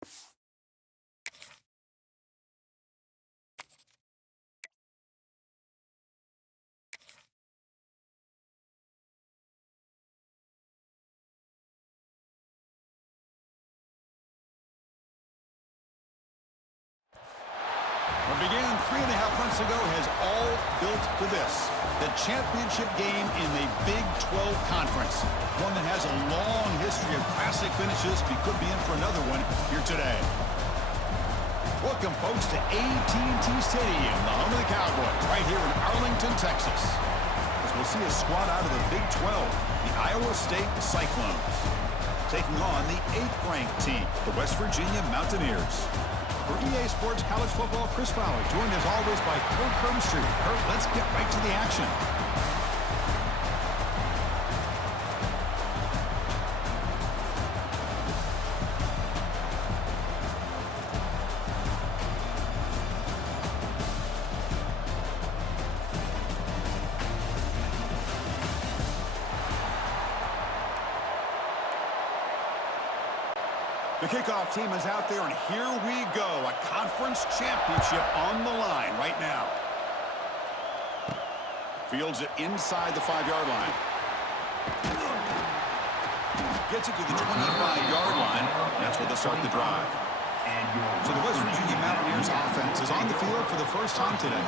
What began 3.5 months ago has all built to this. The championship game in the Big 12 Conference. One that has a long history of classic finishes. We could be in for another one here today. Welcome, folks, to AT&T Stadium, the home of the Cowboys, right here in Arlington, Texas. As we'll see a squad out of the Big 12, the Iowa State Cyclones, taking on the 8th-ranked team, the West Virginia Mountaineers. For EA Sports College Football, Chris Fowler, joined as always by Kurt Hermstreet. Kurt, let's get right to the action. The kickoff team is out there, and here we go. A conference championship on the line right now. Fields it inside the 5-yard line. Gets it to the 25-yard line. That's where they'll start the drive. So the West Virginia Mountaineers offense is on the field for the first time today.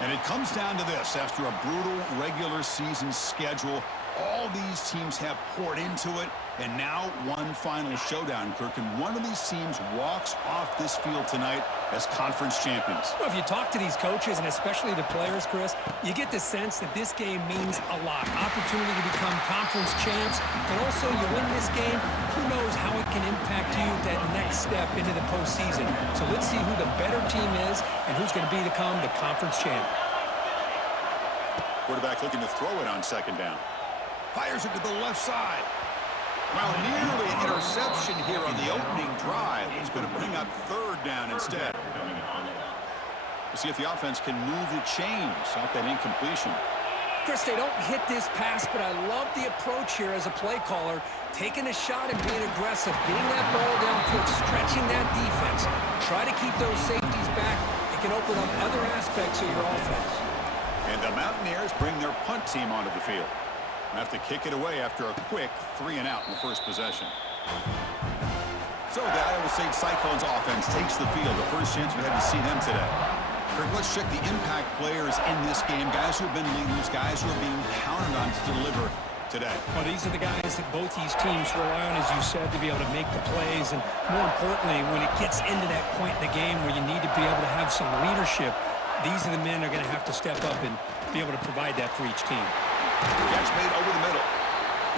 And it comes down to this. After a brutal regular season schedule, all these teams have poured into it, and now one final showdown, Kirk, and one of these teams walks off this field tonight as conference champions. Well, if you talk to these coaches, and especially the players, Chris, you get the sense that this game means a lot. Opportunity to become conference champs, and also you win this game, who knows how it can impact you that next step into the postseason. So let's see who the better team is and who's going to become the conference champ. Quarterback looking to throw it on second down. Fires it to the left side. Well, nearly an interception here on the opening drive. It's going to bring up third down instead. We'll see if the offense can move the chains off that incompletion. Chris, they don't hit this pass, but I love the approach here as a play caller. Taking a shot and being aggressive, getting that ball downfield, stretching that defense. Try to keep those safeties back. It can open up other aspects of your offense. And the Mountaineers bring their punt team onto the field. Have to kick it away after a quick 3-and-out in the first possession. So the Iowa State Cyclones offense takes the field. The first chance we had to see them today. Kirk, let's check the impact players in this game. Guys who have been leaders, guys who are being counted on to deliver today. Well, these are the guys that both these teams rely on, as you said, to be able to make the plays. And more importantly, when it gets into that point in the game where you need to be able to have some leadership, these are the men that are going to have to step up and be able to provide that for each team. Catch made over the middle.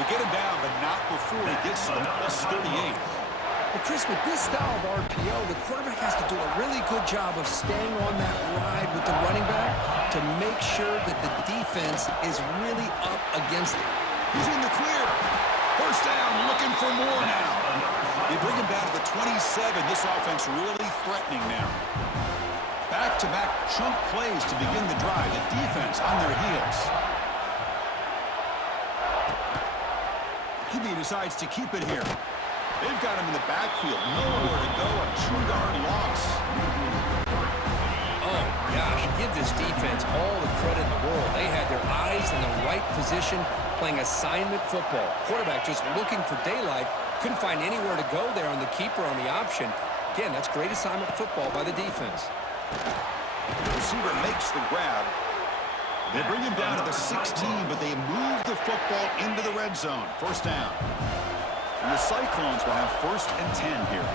They get him down, but not before he gets to the plus 38. Well, Chris, with this style of RPO, the quarterback has to do a really good job of staying on that ride with the running back to make sure that the defense is really up against it. He's in the clear. First down, looking for more now. They bring him down to the 27. This offense really threatening now. Back-to-back chunk plays to begin the drive. The defense on their heels. QB decides to keep it here. They've got him in the backfield. Nowhere to go. A 2-yard loss. Oh, gosh. Give this defense all the credit in the world. They had their eyes in the right position playing assignment football. Quarterback just looking for daylight. Couldn't find anywhere to go there on the keeper on the option. Again, that's great assignment football by the defense. The receiver makes the grab. They bring him down to the 16, but they move the football into the red zone. First down. And the Cyclones will have 1st and 10 here.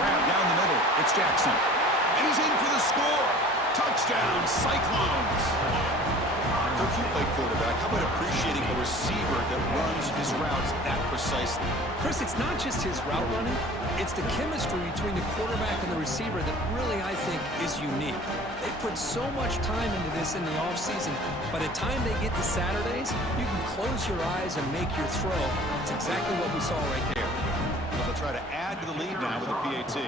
Grab down the middle. It's Jackson. And he's in for the score. Touchdown, Cyclones. If you play quarterback, how about appreciating a receiver that runs his routes that precisely? Chris, it's not just his route running. It's the chemistry between the quarterback and the receiver that really, I think, is unique. They put so much time into this in the offseason. By the time they get to Saturdays, you can close your eyes and make your throw. It's exactly what we saw right there. Well, they'll try to add to the lead now with a PAT.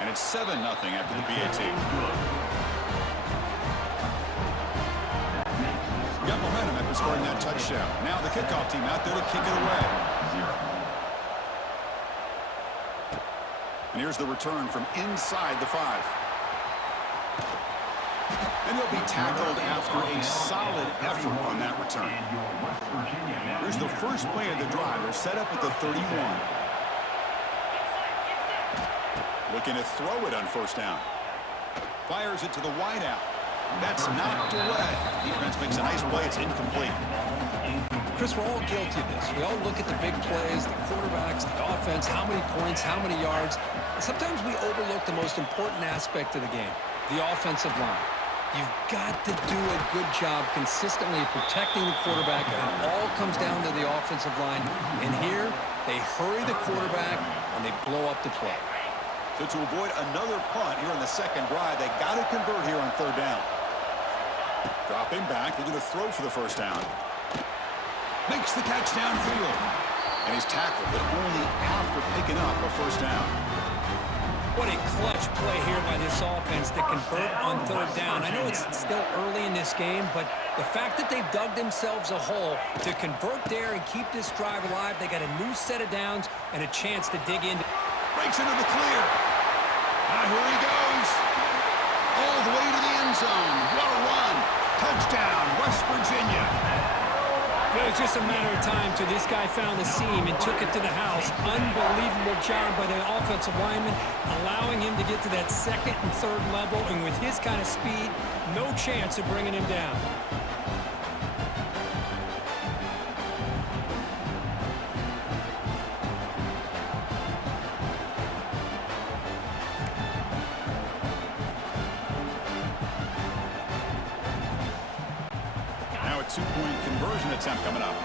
And it's 7-0 after the PAT. scoring that touchdown. Now the kickoff team out there to kick it away. And here's the return from inside the 5. And he'll be tackled after a solid effort on that return. Here's the first play of the drive. They're set up at the 31. Looking to throw it on first down. Fires it to the wideout. That's knocked away. Defense makes a nice play. It's incomplete. Chris, we're all guilty of this. We all look at the big plays, the quarterbacks, the offense, how many points, how many yards. And sometimes we overlook the most important aspect of the game, the offensive line. You've got to do a good job consistently protecting the quarterback, and it all comes down to the offensive line. And here, they hurry the quarterback, and they blow up the play. So to avoid another punt here on the second drive, they got to convert here on third down. Dropping back, they're going to throw for the first down. Makes the catch downfield. And he's tackled, but only after picking up a first down. What a clutch play here by this offense to convert on third down. I know it's still early in this game, but the fact that they've dug themselves a hole to convert there and keep this drive alive, they got a new set of downs and a chance to dig in. Breaks into the clear. Here he goes. All the way to the end zone. What a run. Touchdown, West Virginia. It was just a matter of time till this guy found the seam and took it to the house. Unbelievable job by the offensive lineman, allowing him to get to that second and third level, and with his kind of speed, no chance of bringing him down. Two-point conversion attempt coming up.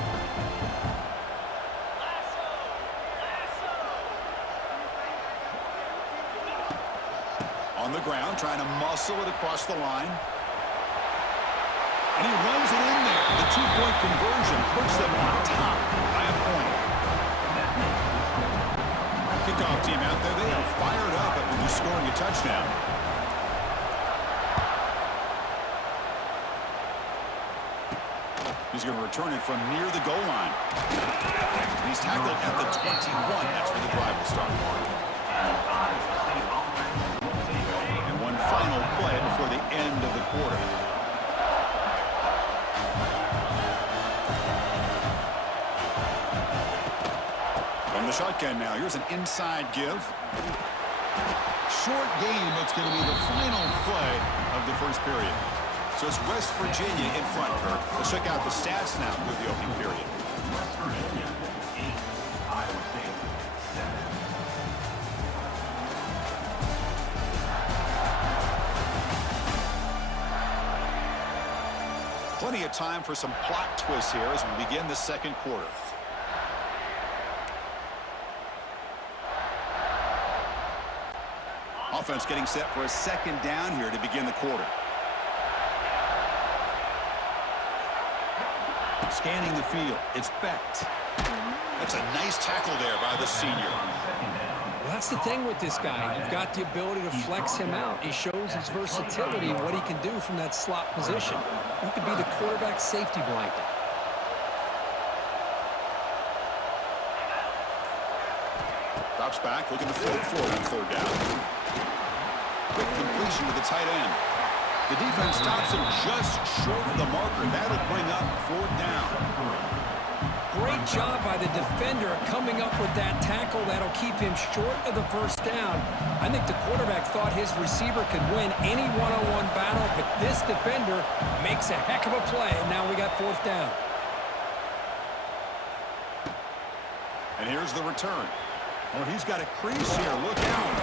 On the ground, trying to muscle it across the line. And he runs it in there. The two-point conversion puts them on top by a point. Kickoff team out there, they are fired up after just scoring a touchdown. He's going to return it from near the goal line. And he's tackled at the 21. That's where the drive will start. And one final play before the end of the quarter. From the shotgun now. Here's an inside give. Short game, but it's going to be the final play of the first period. So it's West Virginia in front, Kirk. Let's check out the stats now through the opening period. West Virginia, 8. Iowa State, 7. Plenty of time for some plot twists here as we begin the second quarter. Offense getting set for a second down here to begin the quarter. Scanning the field. It's Becht. That's a nice tackle there by the senior. Well, that's the thing with this guy. You've got the ability to flex him out. He shows his versatility and what he can do from that slot position. He could be the quarterback's safety blanket. Drops back, looking to float forward on third down. Quick completion to the tight end. The defense stops him just short of the marker. That'll bring up fourth down. Great job by the defender coming up with that tackle that'll keep him short of the first down. I think the quarterback thought his receiver could win any one-on-one battle, but this defender makes a heck of a play, and now we got fourth down. And here's the return. Oh, he's got a crease here. Look out.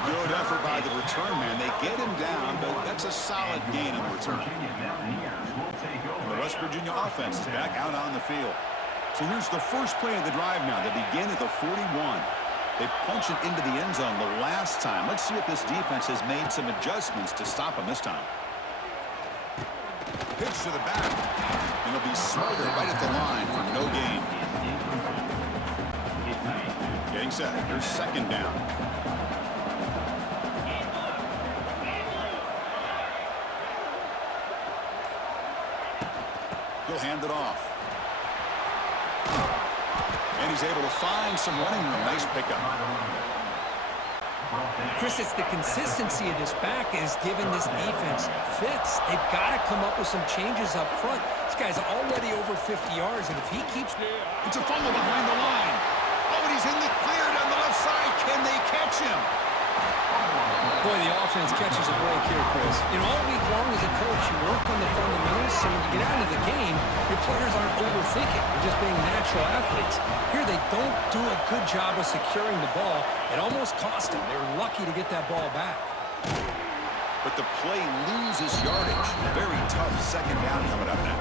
Good effort by the return man. They get him down, but that's a solid gain in the return. The West Virginia offense is back out on the field. So here's the first play of the drive now. They begin at the 41. They punch it into the end zone the last time. Let's see if this defense has made some adjustments to stop them this time. Pitch to the back. And it'll be smothered right at the line for no gain. Getting set. Here's second down. He'll hand it off. And he's able to find some running room. Nice pickup. Chris, it's the consistency of this back is giving this defense fits. They've got to come up with some changes up front. This guy's already over 50 yards, and if he keeps... It's a fumble behind the line. Oh, and he's in the clear down the left side. Can they catch him? Boy, the offense catches a break here, Chris. You know, all week long as a coach, you work on the fundamentals, so when you get out of the game, your players aren't overthinking. They're just being natural athletes. Here, they don't do a good job of securing the ball. It almost cost them. They were lucky to get that ball back. But the play loses yardage. Very tough second down coming up now.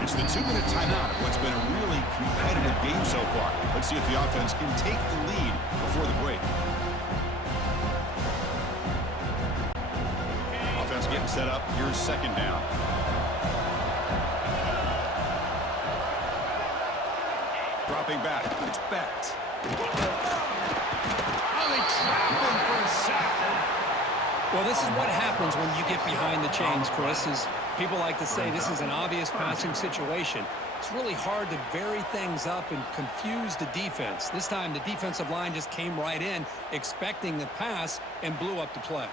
It's the 2-minute timeout of what's been a really competitive game so far. Let's see if the offense can take the lead before the break. Offense getting set up. Here's second down. Dropping back. It's Becht. Oh, they trap him for a sack. Well, this is what happens when you get behind the chains, Chris. Is people like to say this is an obvious passing situation. It's really hard to vary things up and confuse the defense. This time, the defensive line just came right in, expecting the pass, and blew up the play.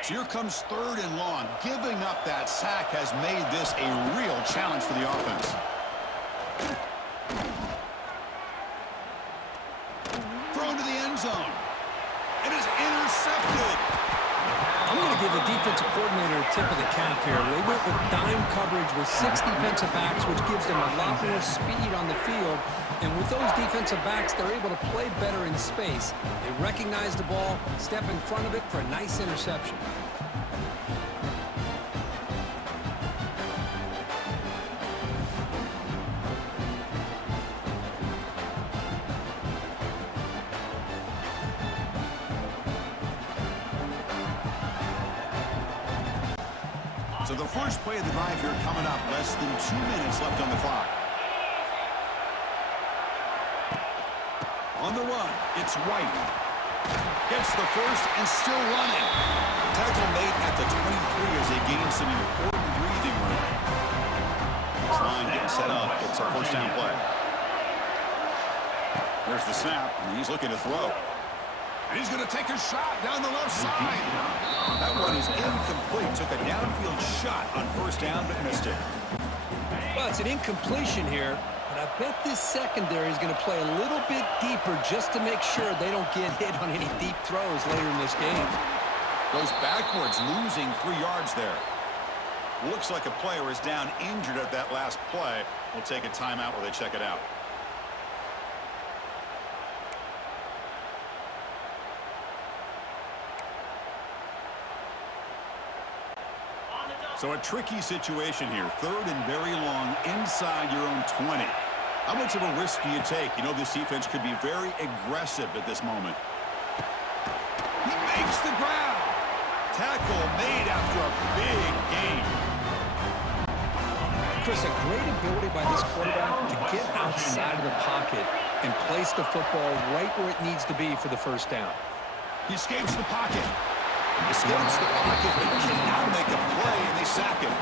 So here comes third and long. Giving up that sack has made this a real challenge for the offense. Thrown to the end zone. It is intercepted. I'm going to give the defensive coordinator a tip of the cap here. They went with dime coverage with 6 defensive backs, which gives them a lot more speed on the field. And with those defensive backs, they're able to play better in space. They recognize the ball, step in front of it for a nice interception. So the first play of the drive here coming up. Less than 2 minutes left on the clock. On the run, it's White. Gets the first and still running. Tackle made at the 23 as they gain some important breathing room. This line getting set up. It's a first down play. There's the snap, and he's looking to throw. And he's going to take a shot down the left side. That one is incomplete. Took a downfield shot on first down, but missed it. Well, it's an incompletion here. But I bet this secondary is going to play a little bit deeper just to make sure they don't get hit on any deep throws later in this game. Goes backwards, losing 3 yards there. Looks like a player is down injured at that last play. We'll take a timeout while they check it out. So a tricky situation here. Third and very long inside your own 20. How much of a risk do you take? You know this defense could be very aggressive at this moment. He makes the grab. Tackle made after a big gain. Chris, a great ability by this quarterback to get outside of the pocket and place the football right where it needs to be for the first down. He escapes the pocket. Escapes the pocket, but can now make a play, and they sack him.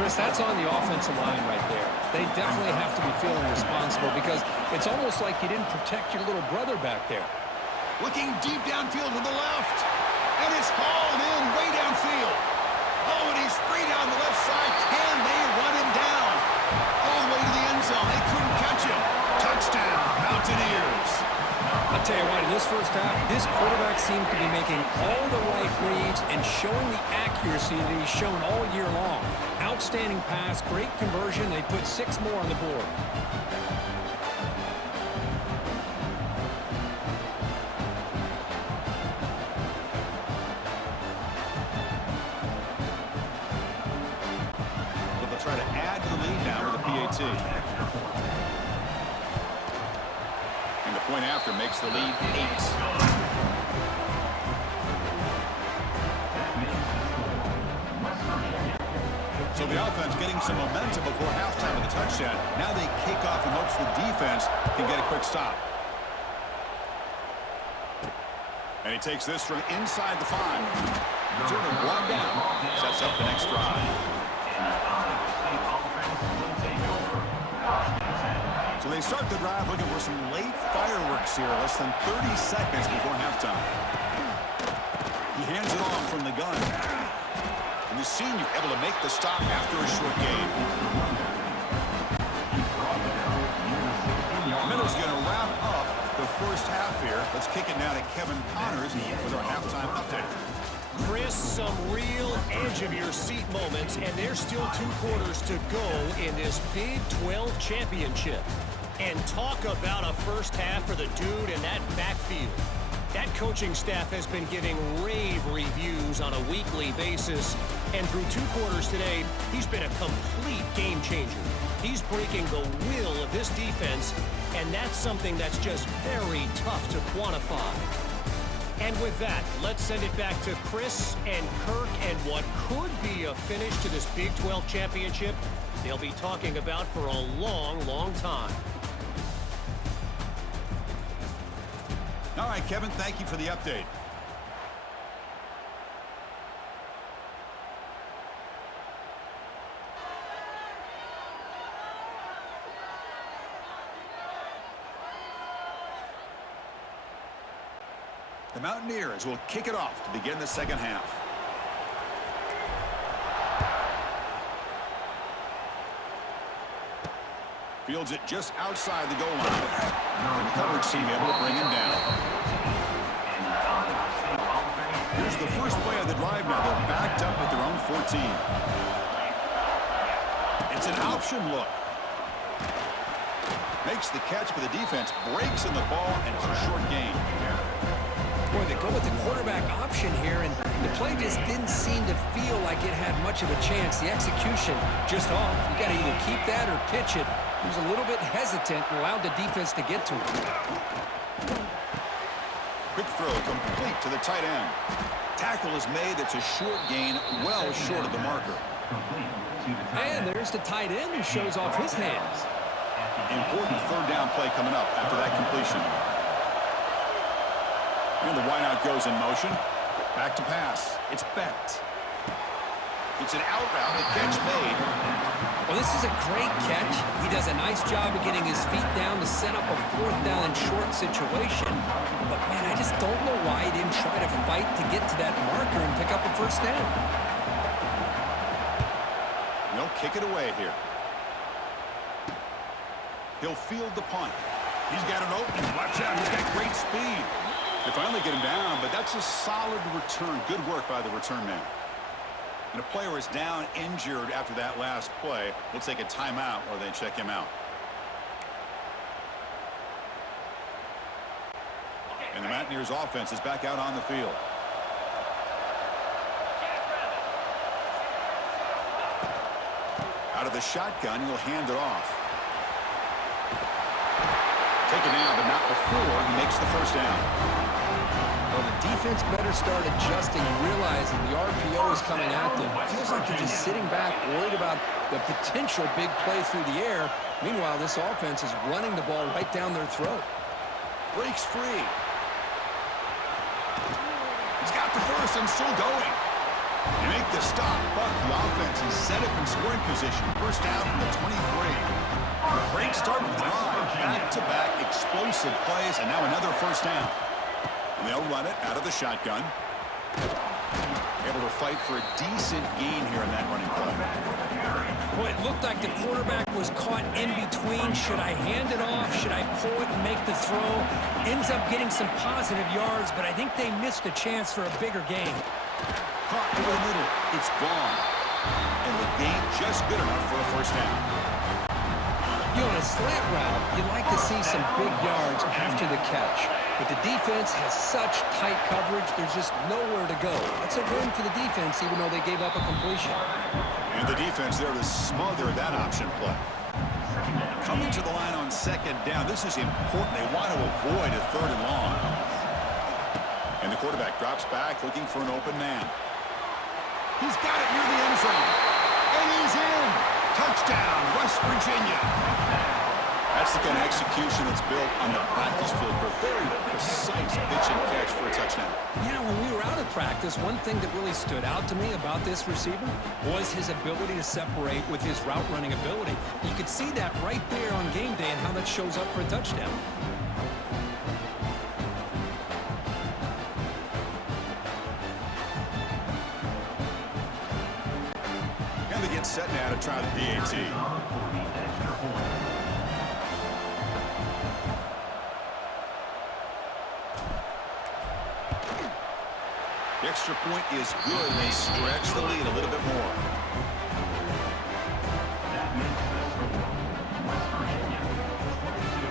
Chris, that's on the offensive line right there. They definitely have to be feeling responsible because it's almost like you didn't protect your little brother back there. Looking deep downfield to the left. And it's hauled in way downfield. Oh, and he's free down the left side. Can they run him down? All the way to the end zone. They couldn't catch him. Touchdown, Mountaineers. I'll tell you what, in this first half, this quarterback seems to be making all the right reads and showing the accuracy that he's shown all year long. Outstanding pass, great conversion. They put 6 more on the board. So they'll try to add to the lead now with a PAT. Point after makes the lead 8. So the offense getting some momentum before halftime with the touchdown. Now they kick off in hopes the defense can get a quick stop. And he takes this from inside the 5. Turner brought down. Sets up the next drive. So they start the drive looking for some late fireworks here. Less than 30 seconds before halftime. He hands it off from the gun. And the senior able to make the stop after a short gain. Middle's going to wrap up the first half here. Let's kick it now to Kevin Connors with our halftime update. Chris, some real edge-of-your-seat moments, and there's still 2 quarters to go in this Big 12 championship. And talk about a first half for the dude in that backfield. That coaching staff has been giving rave reviews on a weekly basis, and through 2 quarters today, he's been a complete game changer. He's breaking the will of this defense, and that's something that's just very tough to quantify. And with that, let's send it back to Chris and Kirk and what could be a finish to this Big 12 championship they'll be talking about for a long, long time. All right, Kevin, thank you for the update. The Mountaineers will kick it off to begin the second half. Fields it just outside the goal line. And the coverage team able to bring him down. Here's the first play of the drive now. They're backed up at their own 14. It's an option look. Makes the catch, but the defense breaks in the ball, and it's a short gain. Boy, they go with the quarterback option here, and the play just didn't seem to feel like it had much of a chance. The execution just off. You got to either keep that or pitch it. He was a little bit hesitant and allowed the defense to get to him. Quick throw complete to the tight end. Tackle is made. It's a short gain, well short of the marker. And there's the tight end who shows off his hands. Important third down play coming up after that completion. And the wideout goes in motion. Back to pass. It's Bent. It's an out route. The catch made. Well, this is a great catch. He does a nice job of getting his feet down to set up a 4th down and short situation. But, man, I just don't know why he didn't try to fight to get to that marker and pick up a first down. They'll kick it away here. He'll field the punt. He's got an opening. Watch out. He's got great speed. They finally get him down, but that's a solid return. Good work by the return man. And a player is down injured after that last play. We'll take a timeout or they check him out. And the Mountaineers offense is back out on the field. Out of the shotgun, he'll hand it off. Take it down, but not before he makes the first down. Well, the defense better start adjusting and realizing the RPO is coming at them. It feels like they're just sitting back, worried about the potential big play through the air. Meanwhile, this offense is running the ball right down their throat. Breaks free. He's got the first and still going. They make the stop, but the offense is set up in scoring position. First down from the 23. Great start with the drive. Back-to-back explosive plays, and now another first down. And they'll run it out of the shotgun. Able to fight for a decent gain here in that running play. Boy, it looked like the quarterback was caught in between. Should I hand it off? Should I pull it and make the throw? Ends up getting some positive yards, but I think they missed a chance for a bigger gain. Caught over the middle. It's gone. And the gain just good enough for a first down. You know, on a slant route, you'd like to see some big yards after the catch. But the defense has such tight coverage, there's just nowhere to go. That's a win for the defense, even though they gave up a completion. And the defense there to smother that option play. Coming to the line on second down. This is important. They want to avoid a third and long. And the quarterback drops back, looking for an open man. He's got it near the end zone. And is in. Touchdown, West Virginia. That's the kind of execution that's built on the practice field for a very precise pitch and catch for a touchdown. You know, when we were out of practice, one thing that really stood out to me about this receiver was his ability to separate with his route running ability. You could see that right there on game day and how that shows up for a touchdown. And they get set now to try the PAT. The extra point is good. They stretch the lead a little bit more. That makes this score West Virginia 22,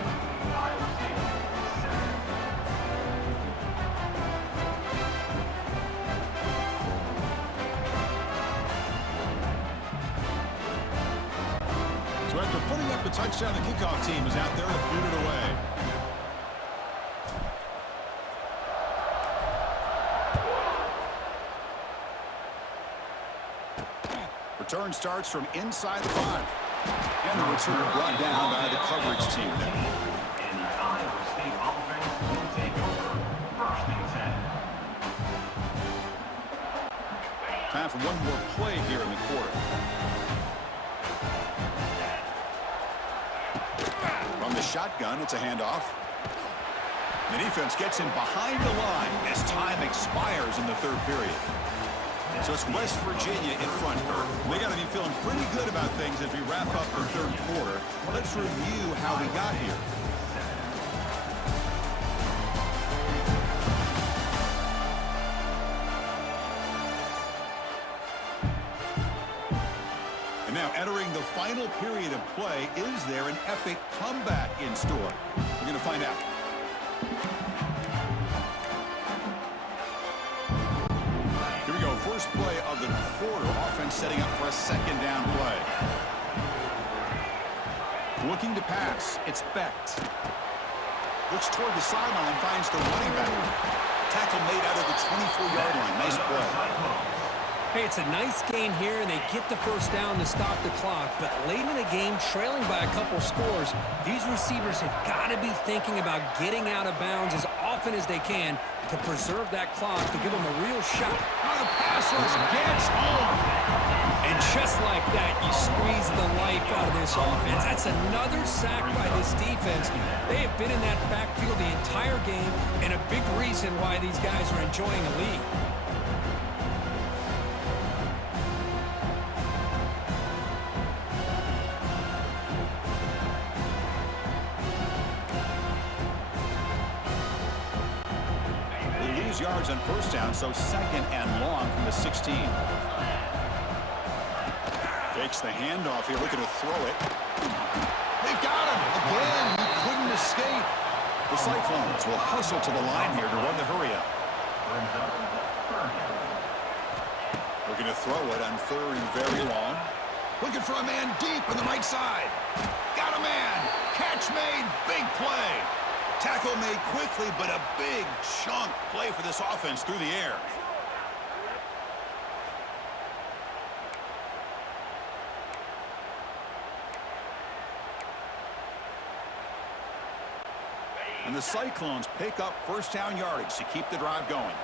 Iowa State 7. So after putting up the touchdown, the kickoff team is out there to boot it away. Return starts from inside the 5. And the return brought down by the coverage team. And the Iowa State offense will take over 1st and 10. Time for one more play here in the quarter. From the shotgun, it's a handoff. The defense gets him behind the line as time expires in the 3rd period. So it's West Virginia in front, Kurt. They got to be feeling pretty good about things as we wrap up the 3rd quarter. Let's review how we got here. And now entering the final period of play, is there an epic comeback in store? We're going to find out. First play of the quarter, offense setting up for a 2nd down play. Looking to pass, it's Becht. Looks toward the sideline, finds the running back. Tackle made out of the 24-yard line. Nice play. Hey, it's a nice gain here, and they get the 1st down to stop the clock. But late in the game, trailing by a couple scores, these receivers have got to be thinking about getting out of bounds as often as they can to preserve that clock, to give them a real shot. Now the passers gets home. And just like that, you squeeze the life out of this offense. That's another sack by this defense. They have been in that backfield the entire game, and a big reason why these guys are enjoying a lead. Yards on 1st down, so 2nd and long from the 16. Fakes the handoff here, looking to throw it. They've got him again. He couldn't escape. The Cyclones will hustle to the line here to run the hurry up. Looking to throw it on 3rd and very long. Looking for a man deep on the right side. Got a man. Catch made. Big play. Tackle made quickly, but a big chunk play for this offense through the air. And the Cyclones pick up 1st down yardage to keep the drive going.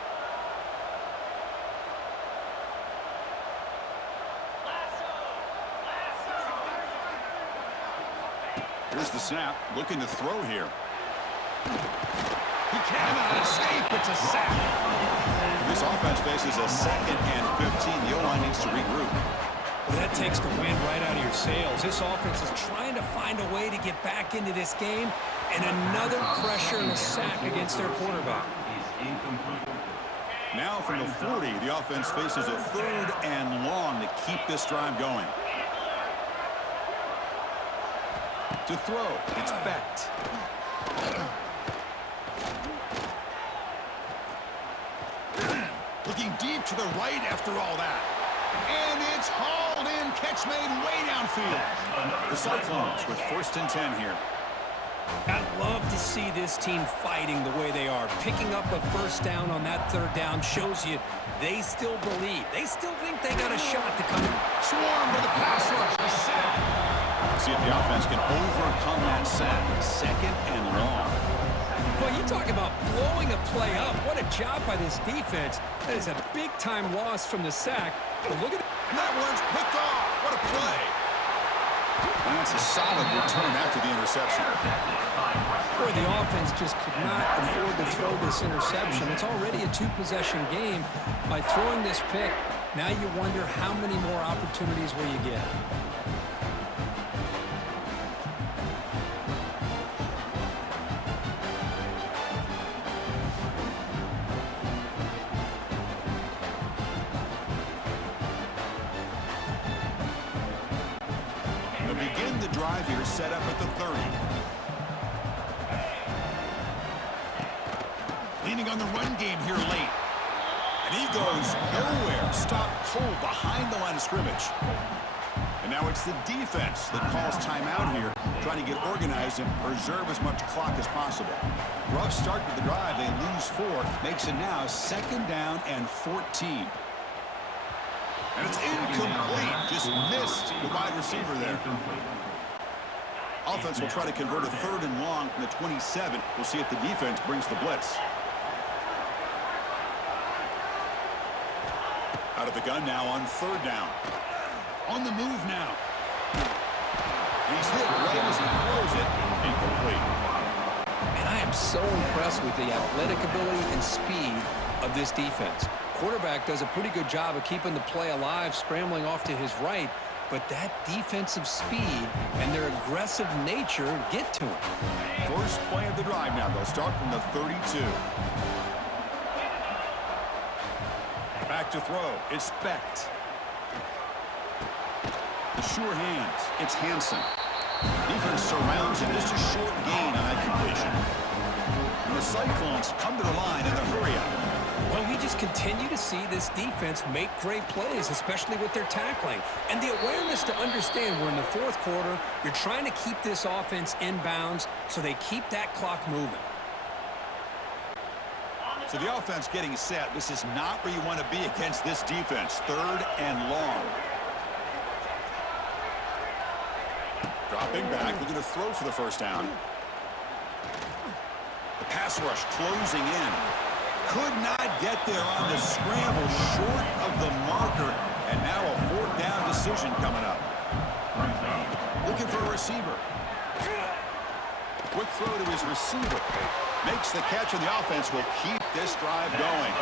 Here's the snap, looking to throw here. He cannot escape. It's a sack. This offense faces a 2nd and 15. The O-line needs to regroup. That takes the wind right out of your sails. This offense is trying to find a way to get back into this game, and another pressure and a sack against their quarterback. Now from the 40, the offense faces a 3rd and long to keep this drive going. To throw, it's Becht. Looking deep to the right after all that. And it's hauled in. Catch made way downfield. The Cyclones with 1st and 10 here. I love to see this team fighting the way they are. Picking up a first down on that third down shows you they still believe. They still think they got a shot to come in. Swarm with a pass rush. A sack. See if the offense can overcome that sack. Second and long. Boy, you talk about blowing a play up. What a job by this defense. That is a big-time loss from the sack. But look at it. And that one's picked off. What a play. And that's a solid return after the interception. Boy, the offense just could not afford to throw this interception. It's already a two-possession game. By throwing this pick, now you wonder how many more opportunities will you get. Begin the drive here, set up at the 30. Leaning on the run game here late. And he goes nowhere. Stopped cold behind the line of scrimmage. And now it's the defense that calls timeout here, trying to get organized and preserve as much clock as possible. Rough start to the drive. They lose 4. Makes it now 2nd down and 14. And it's incomplete. Just missed the wide receiver there. Offense will try to convert a 3rd and long from the 27. We'll see if the defense brings the blitz. Out of the gun now on 3rd down. On the move now. He's hit right as he throws it. Incomplete. And I am so impressed with the athletic ability and speed of this defense. Quarterback does a pretty good job of keeping the play alive, scrambling off to his right, but that defensive speed and their aggressive nature get to him. First play of the drive now. They'll start from the 32. Back to throw. It's Specht. The sure hands. It's Hansen. Defense surrounds him. Just a short gain on that completion. And the Cyclones come to the line in the hurry-up. Well, we just continue to see this defense make great plays, especially with their tackling. And the awareness to understand we're in the 4th quarter, you're trying to keep this offense in bounds so they keep that clock moving. So the offense getting set. This is not where you want to be against this defense. 3rd and long. Dropping back, looking to throw for the first down. The pass rush closing in. Could not get there on the scramble, short of the marker, and now a 4th down decision coming up. Looking for a receiver. Quick throw to his receiver. Makes the catch, and the offense will keep this drive going.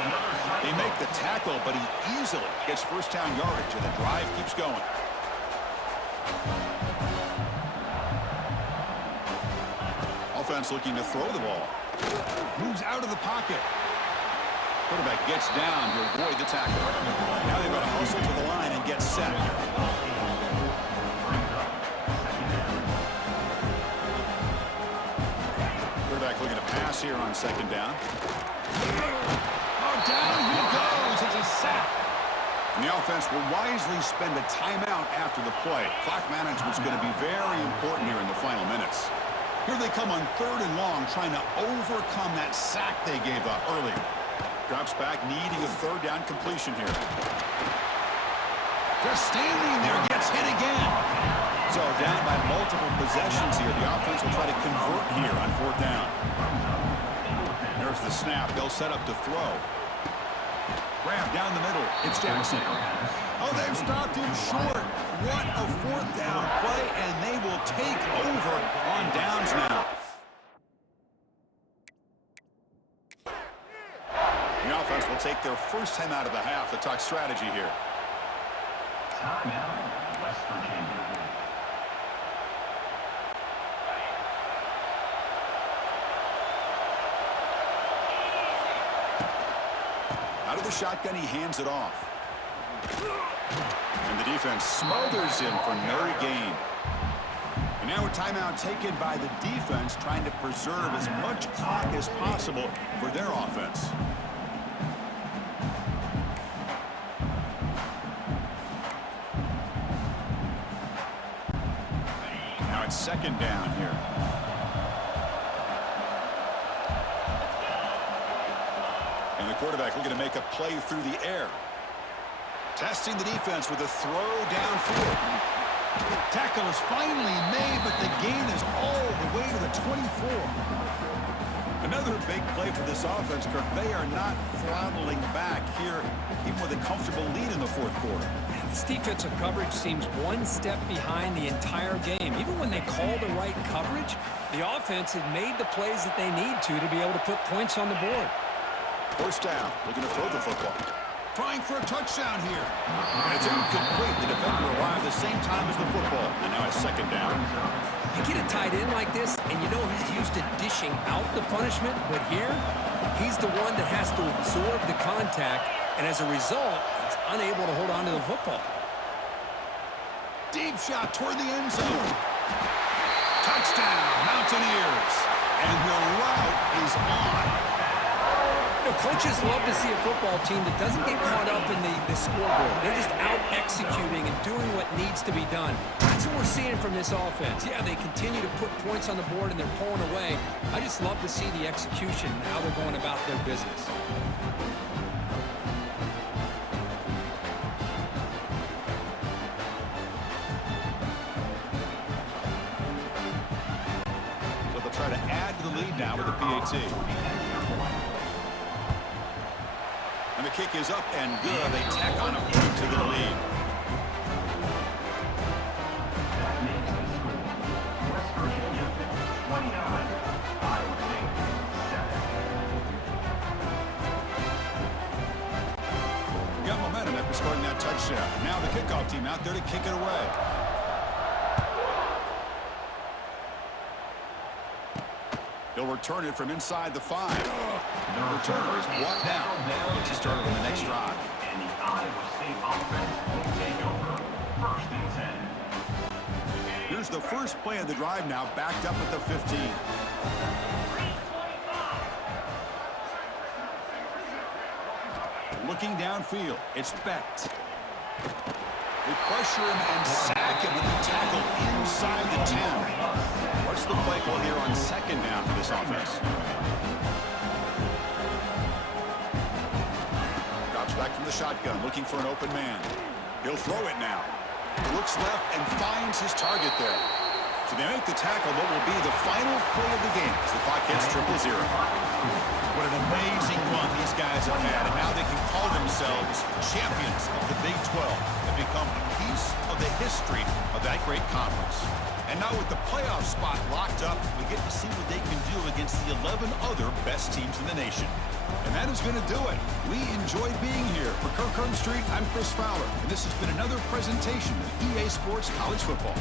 They make the tackle, but he easily gets first down yardage, and the drive keeps going. Offense looking to throw the ball. Moves out of the pocket. Quarterback gets down to avoid the tackle. Now they've got to hustle to the line and get set. Quarterback looking to pass here on 2nd down. Oh, down he goes. It's a sack. And the offense will wisely spend a timeout after the play. Clock management's going to be very important here in the final minutes. Here they come on 3rd and long, trying to overcome that sack they gave up earlier. Drops back, needing a 3rd down completion here. Just standing there, gets hit again. So down by multiple possessions here. The offense will try to convert here on 4th down. There's the snap. They'll set up to throw. Grab down the middle. It's Jackson. Oh, they've stopped him short. What a 4th down play, and they will take over on downs now. The offense will take their first time out of the half to talk strategy here. Timeout, West Virginia. Out of the shotgun, he hands it off. And the defense smothers him for no gain. And now a timeout taken by the defense, trying to preserve as much clock as possible for their offense. Now it's 2nd down here. quarterback looking to make a play through the air. Testing the defense with a throw downfield. Tackle is finally made, but the gain is all the way to the 24. Another big play for this offense, Kirk. They are not throttling back here, even with a comfortable lead in the fourth quarter. This defensive coverage seems one step behind the entire game. Even when they call the right coverage, the offense has made the plays that they need to be able to put points on the board. First down, looking to throw the football. Trying for a touchdown here. And it's incomplete. The defender arrived at the same time as the football. And now it's second down. You get a tight end like this, and you know he's used to dishing out the punishment, but here, he's the one that has to absorb the contact, and as a result, he's unable to hold on to the football. Deep shot toward the end zone. Touchdown, Mountaineers. And the route is on. You know, coaches love to see a football team that doesn't get caught up in the scoreboard. They're just out executing and doing what needs to be done. That's what we're seeing from this offense. Yeah, they continue to put points on the board and they're pulling away. I just love to see the execution and how they're going about their business. So they'll try to add to the lead now with the PAT. And the kick is up and good. They tack on a point to the lead. That makes the score West Virginia 29, Iowa State 7. Got momentum after scoring that touchdown. Now the kickoff team out there to kick it away. He'll return it from inside the 5. The returner is brought down. Gets you started on the next drive. And the Iowa State offense will take over first and 10. Here's the first play of the drive now, backed up at the 15. Looking downfield, it's Becht. They pressure him and sack him with the tackle inside the 10. What's the play call here on second down for this offense? Drops back from the shotgun, looking for an open man. He'll throw it now. Looks left and finds his target there. So they make the tackle, what will be the final play of the game as the clock hits 0-0. What an amazing run these guys have had, and now they can call themselves champions of the Big 12 and become a piece of the history of that great conference. And now with the playoff spot locked up, we get to see what they can do against the 11 other best teams in the nation. And that is going to do it. We enjoy being here. For Kirk Street, I'm Chris Fowler, and this has been another presentation of EA Sports College Football.